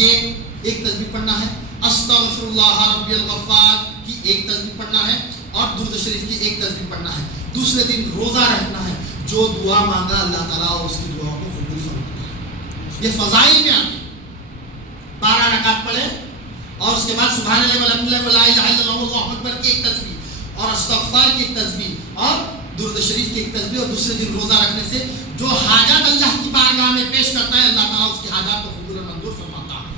یہ ایک تسبیح پڑھنا ہے، استغفر اللہ ربی الغفار کی ایک تسبیح پڑھنا ہے، اور درود شریف کی ایک تسبیح پڑھنا ہے۔ دوسرے دن روزہ رکھنا ہے، جو دعا مانگا اللہ تعالیٰ اس کی دعا کو قبول فرماتا ہے۔ یہ فضائل میں آتے 12 رکعت پڑھے اور اس کے بعد سبحان اللہ والحمدللہ ولا الہ الا اللہ واللہ اکبر کی ایک تسبیح اور استغفار کی ایک تسبیح اور درود شریف کی ایک تسبیح، اور دوسرے دن روزہ رکھنے سے جو حاجات اللہ کی بارگاہ میں پیش کرتا ہے اللہ تعالیٰ اس کی حاجات کو قبول اور منظور فرماتا ہے۔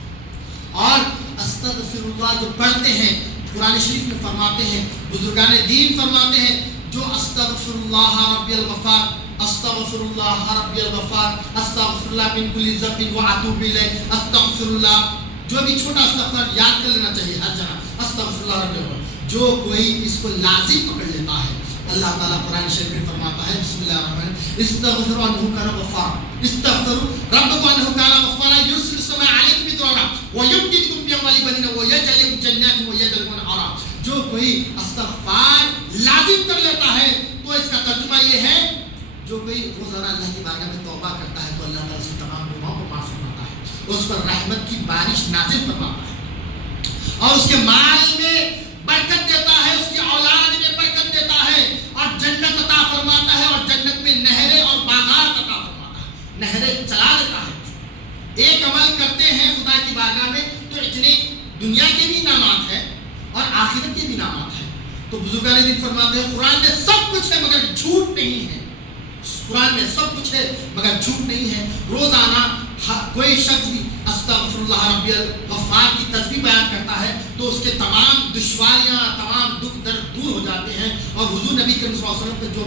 اور استغفر اللہ جو پڑھتے ہیں قرآن شریف میں فرماتے ہیں، بزرگان دین فرماتے ہیں، جو استغفر اللہ ربی الغفار، استغفر اللہ ربی الغفار، استغفر اللہ من کل ذنب واتوب الیہ، استغفر اللہ، جو بھی چھوٹا استغفار یاد کر لینا چاہیے ہر جگہ، استغفر اللہ ربی الغفار، جو کوئی اس کو لازم پکڑ لیتا ہے اللہ تعالیٰ قرآن شریف میں فرماتا ہے بسم اللہ الرحمن الرحیم استغفروا انہ کان غفارا، استغفروا ربکم انہ کان غفارا یرسل السماء علیکم مدرارا ویمددکم باموال بنین ویجعل لکم جنات ویجعل لکم انہارا۔ جو کوئی استغفار لازم کر لیتا ہے تو اس کا ترجمہ یہ ہے، جو کوئی روزانہ اللہ کی بارگاہ میں توبہ کرتا ہے تو اللہ تعالیٰ اس کے تمام گناہوں کو معاف فرماتا ہے، اس پر رحمت کی بارش نازل فرماتا ہے، اور اس کے مال میں برکت دیتا ہے، اس کی اولاد میں برکت دیتا ہے، اور جنت عطا فرماتا ہے، اور جنت میں نہریں اور باغات عطا فرماتا ہے، نہریں چلا دیتا ہے۔ ایک عمل کرتے ہیں خدا کی بارگاہ میں تو اتنے دنیا کے بھی انعامات ہیں اور آخرت کے بھی انعامات ہیں۔ تو بزرگان دین فرماتے ہیں قرآن میں سب کچھ ہے مگر جھوٹ نہیں ہے، قرآن میں سب کچھ ہے مگر جھوٹ نہیں ہے۔ روزانہ کوئی شخص بھی استغفر اللہ ربی الغفار کی تسبیح بیان کرتا ہے تو اس کے تمام دشواریاں، تمام دکھ درد دور ہو جاتے ہیں، اور حضور نبی کریم صلی اللہ علیہ وسلم پہ جو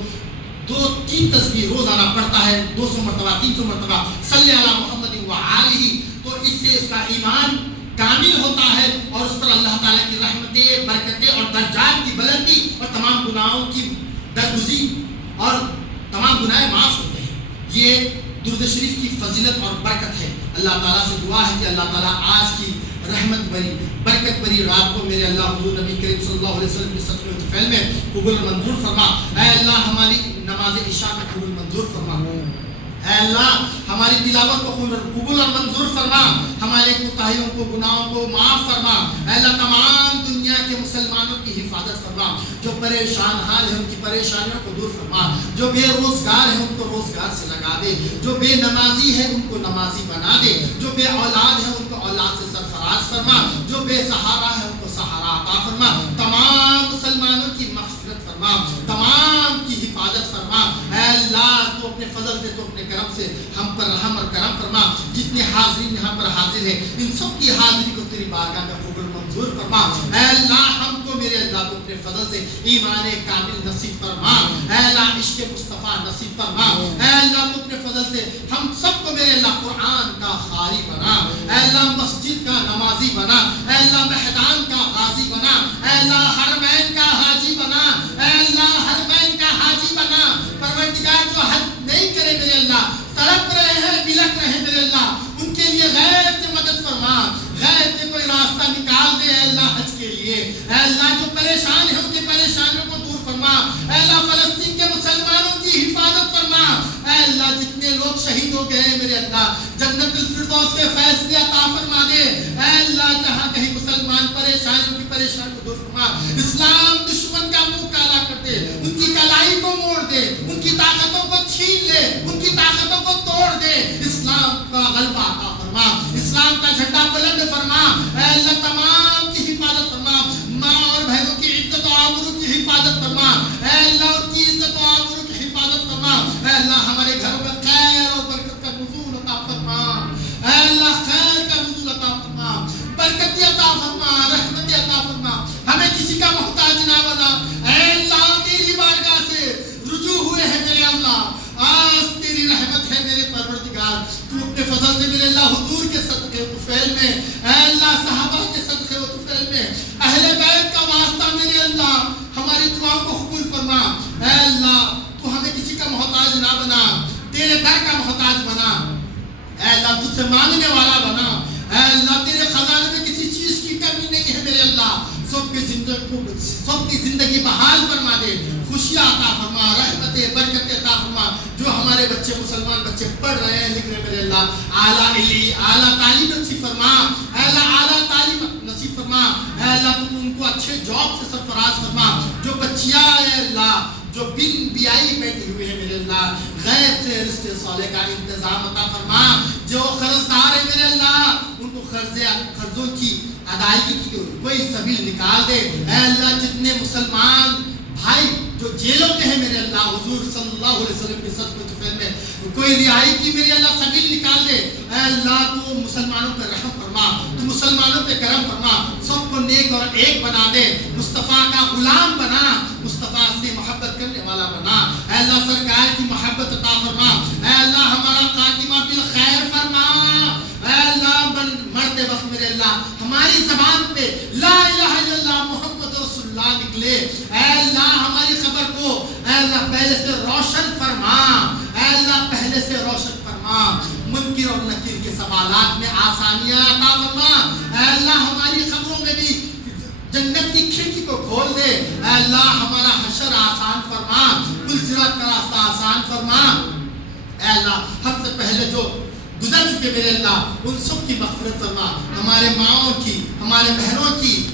2-3 تسبیح روزانہ پڑھتا ہے، 200 مرتبہ 300 مرتبہ صلی علی محمد وآلہ، تو اس سے اس کا ایمان کامل ہوتا ہے، اور اس پر اللہ تعالیٰ کی رحمتیں، برکتیں اور درجات کی بلندی اور تمام گناہوں کی درگزی اور تمام گناہ معاف ہوتے ہیں۔ یہ درود شریف کی فضیلت اور برکت ہے۔ اللہ تعالیٰ سے دعا ہے کہ اللہ تعالیٰ آج کی رحمت بری برکت بری رات کو میرے اللہ حضور نبی کریم صلی اللہ علیہ وسلم کے صدقے و طفیل میں قبول منظور فرما۔ اے اللہ ہماری نماز عشاء میں قبول منظور فرما، اے اللہ ہماری تلاوت کو قبول اور منظور فرما، ہمارے کوتاہیوں کو گناہوں کو معاف فرما۔ اے اللہ تمام دنیا کے مسلمانوں کی حفاظت فرما، جو پریشان حال ہیں ان کی پریشانیوں کو دور فرما، جو بے روزگار ہیں ان کو روزگار سے لگا دے، جو بے نمازی ہے ان کو نمازی بنا دے، جو بے اولاد ہے ان کو اولاد سے سرفراز فرما، جو بے سہارا ہے ان کو سہارا عطا فرما، تمام مسلمانوں کی مغفرت فرما، تمام کی حفاظت فرما۔ اے اللہ تو اپنے فضل سے، تو اپنے کرم سے ہم پر رحم اور کرم فرما۔ جتنے حاضرین یہاں پر حاضر ہیں ان سب کی حاضری کو تیری بارگاہ میں قبول منظور فرما۔ اے اللہ ہم کو میرے اللہ کو اپنے فضل سے ایمان کامل نصیب فرما، اے اللہ عشق مصطفیٰ نصیب فرما، اے اللہ تو اپنے فضل سے ہم سب کو میرے اللہ قرآن کا قاری بنا، اے اللہ مسجد کا نمازی بنا، اے اللہ میدان کا غازی بنا، اے اللہ حرمین کا حاجی بنا، اے اللہ حرمین کا حاجی بنا۔ پروردگار جو حج نہیں کرے میرے اللہ، تڑپ رہے ہیں، بلک رہے ہیں میرے اللہ، ان کے لیے غیر سے مدد فرما، غیر سے کوئی راستہ نکال دے اے اللہ حج کے لیے۔ اے اللہ جو پریشان ہیں ان کی پریشانیوں کو دور فرما، اے اللہ فلسطین کے مسلمانوں کی حفاظت فرما، اے اللہ جتنے لوگ شہید ہو گئے ہیں میرے اللہ جنت الفردوس کے فیصلے عطا فرما دے، اے اللہ جہاں کہیں مسلمان پریشانیوں کی پریشانی کو دور فرما، اسلام دشمن کا منہ کالا کر دے، ان کی کلائی کو موڑ دے، ان کی طاقتوں کو چھین لے، ان کی طاقتوں کو توڑ دے، اسلام کا غلبہ عطا فرما، اسلام کا جھنڈا بلند فرما، اے اللہ تمام کی حفاظت فرما، ماں اور بہنوں کی عزت و آبرو کی حفاظت فرما، اے اللہ ان کی عزت و آبرو کی حفاظت فرما، اے اللہ ہمارے گھروں میں خیر اور برکت کا نزول عطا فرما، اے اللہ خیر کا نزول عطا فرما، برکت عطا فرما، رحمت عطا فرما، ہمیں کسی کا محتاج نہ بنا۔ اے اللہ تیری بارگاہ سے رجوع ہوئے ہیں میرے اللہ، آج تیری رحمت ہے میرے پروردگار، تو اپنے فضل سے میرے اللہ حضور کے صدقے و طفیل میں، اے اللہ صحابہ کے صدقے و طفیل میں، اہل بیت کا واسطہ میرے اللہ ہماری دعاؤں کو قبول فرما۔ اے اللہ تو ہمیں کسی کا محتاج نہ بنا، تیرے در کا محتاج بنا، اے اللہ تجھ سے مانگنے والا بنا، اے اللہ تیرے خزانے میں کسی چیز کی کمی نہیں ہے میرے اللہ، سب کی زندگی بحال فرما دے، خوشیاں عطا فرما، رحمت برکت عطا فرما، جو ہمارے بچے بچے مسلمان بچے پڑھ رہے ہیں لکھ رہے ہیں میرے اللہ اعلیٰ تعلیم نصیب فرما، اے اللہ اعلیٰ تعلیم نصیب فرما، اے اللہ تم ان کو اچھے جاب سے سرفراز فرما، جو بچیاں اے اللہ جو بن بیائی بیٹھی ہوئے ہیں میرے اللہ غیر سے رزق صالح کا انتظام عطا فرما، جو قرض دار ہے میرے اللہ ان کو قرضوں کی ادائیگی کی کوئی سبیل نکال دے، اے اللہ جتنے مسلمان بھائی جو جیلوں میں ہیں میرے اللہ حضور صلی اللہ علیہ وسلم کے صدقے میں کوئی رہائی کی میرے اللہ سبیل نکال دے، اے اللہ تو مسلمانوں پہ رحم فرما، تو مسلمانوں پہ کرم فرما، سب کو نیک اور ایک بنا دے، مصطفیٰ کا غلام بنا، مصطفیٰ سے محبت کرنے والا بنا، اے اللہ سرکار کی محبت عطا فرما، اے اللہ ہمارا خاتمہ بالخیر فرما، اے اللہ مرتے وقت میرے اللہ ہماری زبان پہ لا الہ الا اللہ محمد رسول اللہ نکلے، اے اللہ ہماری خبر کو اے اللہ پہلے سے روشن فرما، اے اللہ پہلے سے روشن فرما، منکر اور نکیر کے سوالات میں آسانیاں عطا فرما، اے اللہ ہماری خبروں میں بھی جنت کی کھڑکی کو کھول دے، اے اللہ ہمارا حشر آسان فرما، پلسرات کا راستہ آسان فرما، اے اللہ ہم سے پہلے جو گزر چکے میرے اللہ ان سب کی مغفرت فرما، ہمارے ماؤں کی ہمارے بہنوں کی